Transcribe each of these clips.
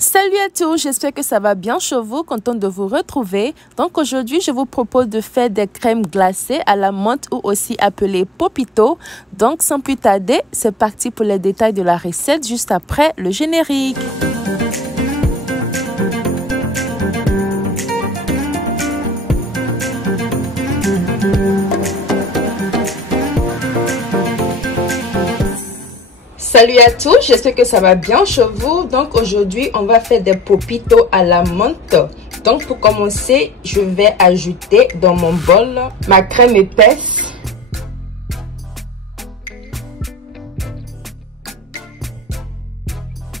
Salut à tous, j'espère que ça va bien chez vous, contente de vous retrouver. Donc aujourd'hui, je vous propose de faire des crèmes glacées à la menthe ou aussi appelées Popito. Donc sans plus tarder, c'est parti pour les détails de la recette juste après le générique. Salut à tous, j'espère que ça va bien chez vous. Donc aujourd'hui, on va faire des Popito à la menthe. Donc pour commencer, je vais ajouter dans mon bol ma crème épaisse.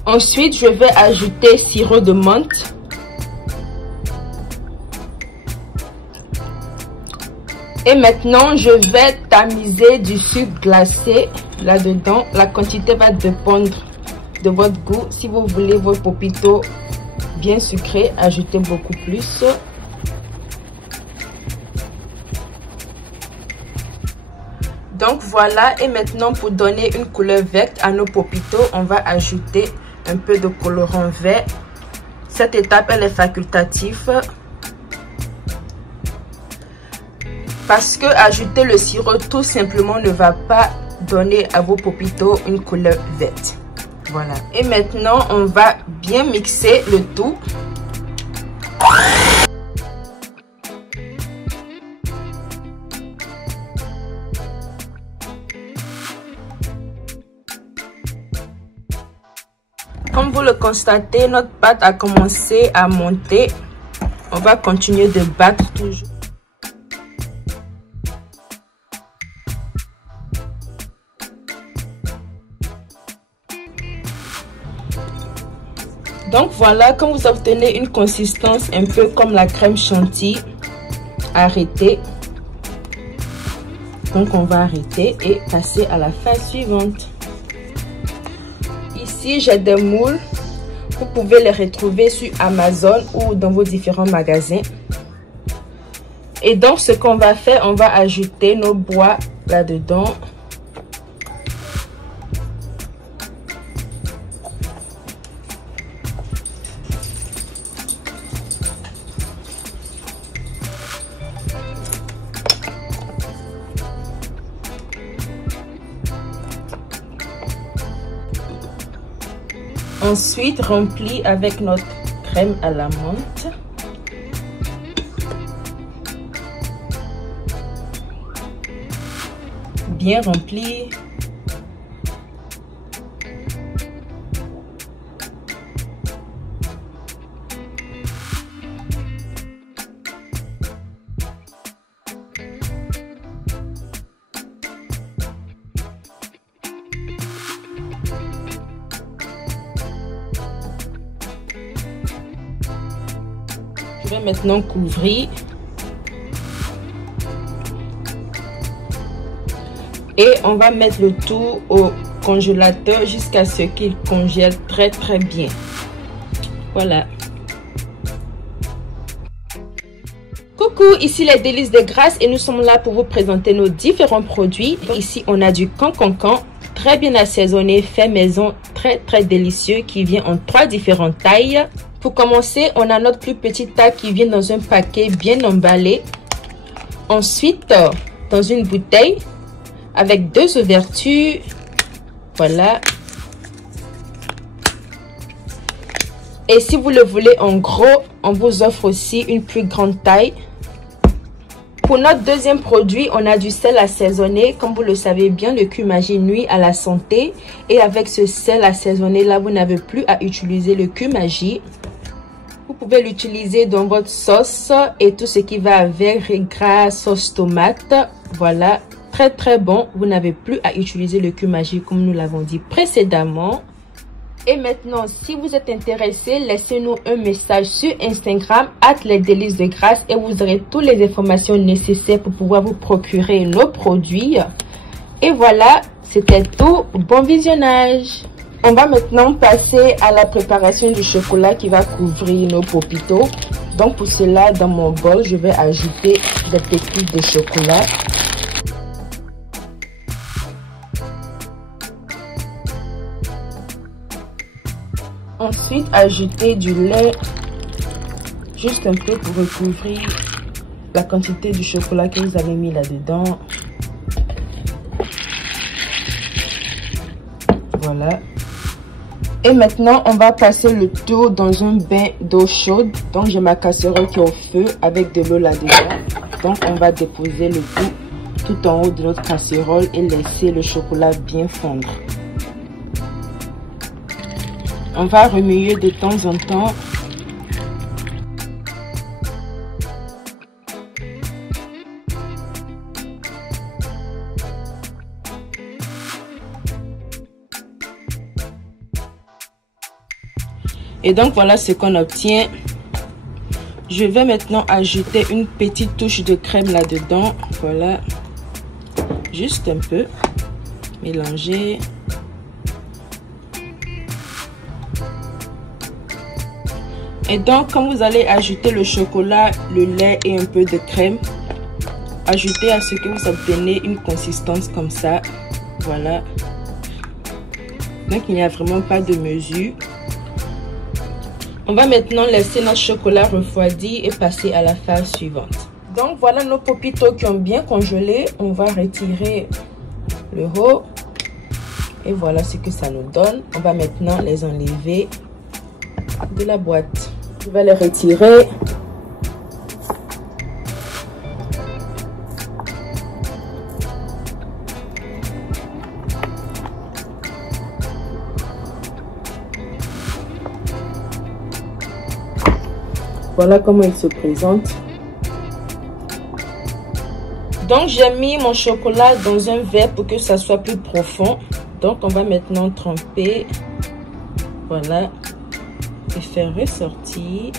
Ensuite, je vais ajouter sirop de menthe. Et maintenant, je vais tamiser du sucre glacé là-dedans. La quantité va dépendre de votre goût. Si vous voulez vos Popito bien sucrés, ajoutez beaucoup plus. Donc voilà, et maintenant pour donner une couleur verte à nos Popito, on va ajouter un peu de colorant vert. Cette étape, elle est facultative. Parce que ajouter le sirop tout simplement ne va pas donner à vos Popito une couleur verte. Voilà. Et maintenant, on va bien mixer le tout. Comme vous le constatez, notre pâte a commencé à monter. On va continuer de battre toujours. Donc voilà, quand vous obtenez une consistance un peu comme la crème chantilly, arrêtez. Donc on va arrêter et passer à la phase suivante. Ici, j'ai des moules. Vous pouvez les retrouver sur Amazon ou dans vos différents magasins. Et donc ce qu'on va faire, on va ajouter nos bois là-dedans. Ensuite, rempli avec notre crème à la menthe. Bien rempli. Je vais maintenant couvrir et on va mettre le tout au congélateur jusqu'à ce qu'il congèle très bien. Voilà. Coucou, ici les Délices de Grâce et nous sommes là pour vous présenter nos différents produits. Ici on a du cancancan très bien assaisonné, fait maison, très délicieux, qui vient en 3 différentes tailles. Pour commencer, on a notre plus petite taille qui vient dans un paquet bien emballé. Ensuite, dans une bouteille avec 2 ouvertures. Voilà. Et si vous le voulez en gros, on vous offre aussi une plus grande taille. Pour notre deuxième produit, on a du sel assaisonné. Comme vous le savez bien, le Cumagie nuit à la santé. Et avec ce sel assaisonné là, vous n'avez plus à utiliser le Cumagie. Vous pouvez l'utiliser dans votre sauce et tout ce qui va avec, riz gras, sauce tomate. Voilà, très bon. Vous n'avez plus à utiliser le Cumagie comme nous l'avons dit précédemment. Et maintenant, si vous êtes intéressé, laissez-nous un message sur Instagram @lesdélicesdegrâce et vous aurez toutes les informations nécessaires pour pouvoir vous procurer nos produits. Et voilà, c'était tout. Bon visionnage. On va maintenant passer à la préparation du chocolat qui va couvrir nos Popito. Donc pour cela, dans mon bol, je vais ajouter des pépites de chocolat. Ensuite, ajoutez du lait, juste un peu pour recouvrir la quantité du chocolat que vous avez mis là-dedans. Voilà. Et maintenant, on va passer le tout dans un bain d'eau chaude. Donc, j'ai ma casserole qui est au feu avec de l'eau là-dedans. Donc, on va déposer le tout en haut de notre casserole et laisser le chocolat bien fondre. On va remuer de temps en temps. Et donc voilà ce qu'on obtient. Je vais maintenant ajouter une petite touche de crème là-dedans. Voilà. Juste un peu. Mélanger. Et donc quand vous allez ajouter le chocolat, le lait et un peu de crème, ajoutez à ce que vous obtenez une consistance comme ça. Voilà. Donc il n'y a vraiment pas de mesure. On va maintenant laisser notre chocolat refroidir et passer à la phase suivante. Donc voilà nos popitos qui ont bien congelé. On va retirer le haut. Et voilà ce que ça nous donne. On va maintenant les enlever de la boîte. Je vais les retirer. Voilà comment il se présente. Donc j'ai mis mon chocolat dans un verre pour que ça soit plus profond. Donc on va maintenant tremper. Voilà. Et faire ressortir.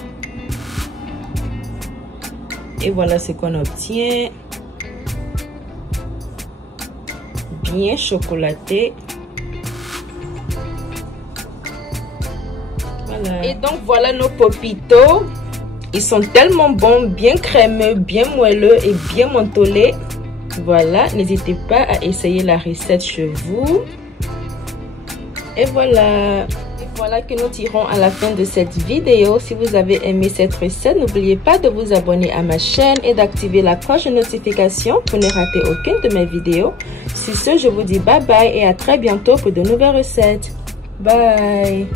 Et voilà ce qu'on obtient. Bien chocolaté. Voilà. Et donc voilà nos popitos. Ils sont tellement bons, bien crémeux, bien moelleux et bien mentholés. Voilà, n'hésitez pas à essayer la recette chez vous. Et voilà. Voilà que nous tirons à la fin de cette vidéo. Si vous avez aimé cette recette, n'oubliez pas de vous abonner à ma chaîne et d'activer la cloche de notification pour ne rater aucune de mes vidéos. Sur ce, je vous dis bye bye et à très bientôt pour de nouvelles recettes. Bye!